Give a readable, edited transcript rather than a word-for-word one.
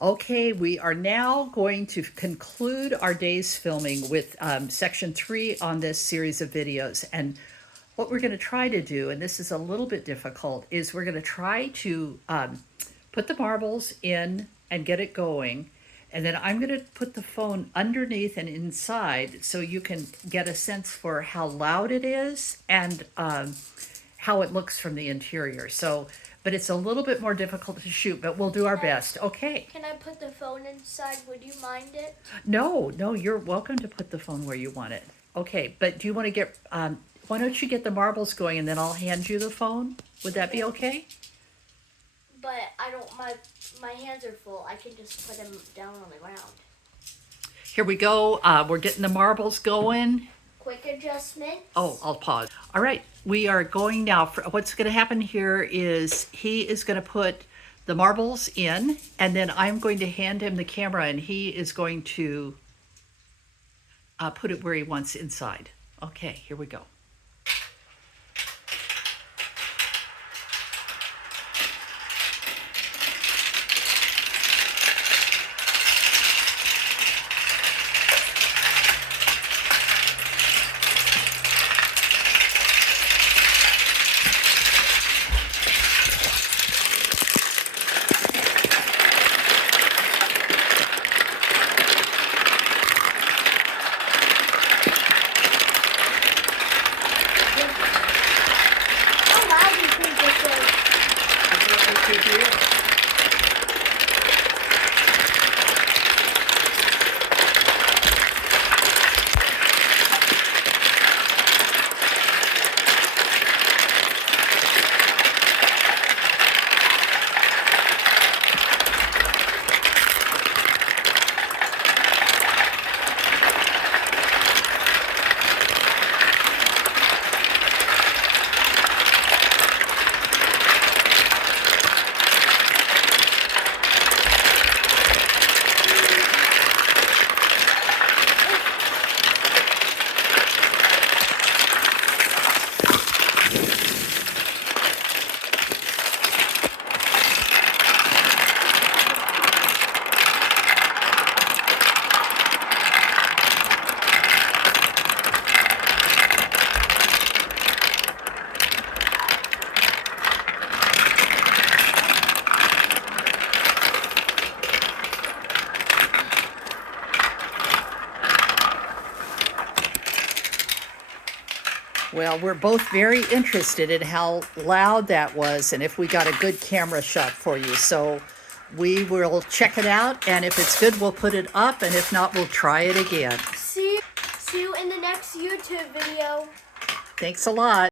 Okay, we are now going to conclude our day's filming with section 3 on this series of videos. And what we're going to try to do, and this is a little bit difficult, is we're going to try to put the marbles in and get it going. And then I'm going to put the phone underneath and inside so you can get a sense for how loud it is and how it looks from the interior. So, but it's a little bit more difficult to shoot, but we'll do our best. Okay. Can I put the phone inside? Would you mind it? No, you're welcome to put the phone where you want it. Okay, but do you want to get, why don't you get the marbles going and then I'll hand you the phone? Would that be okay? But I don't, my hands are full. I can just put them down on the ground. Here we go. We're getting the marbles going. Quick adjustment. Oh, I'll pause. All right, we are going now. What's going to happen here is he is going to put the marbles in, and then I'm going to hand him the camera, and he is going to put it where he wants inside. Okay, here we go. How loud do you think this is? Well, we're both very interested in how loud that was and if we got a good camera shot for you. So we will check it out, and if it's good, we'll put it up, and if not, we'll try it again. See you in the next YouTube video. Thanks a lot.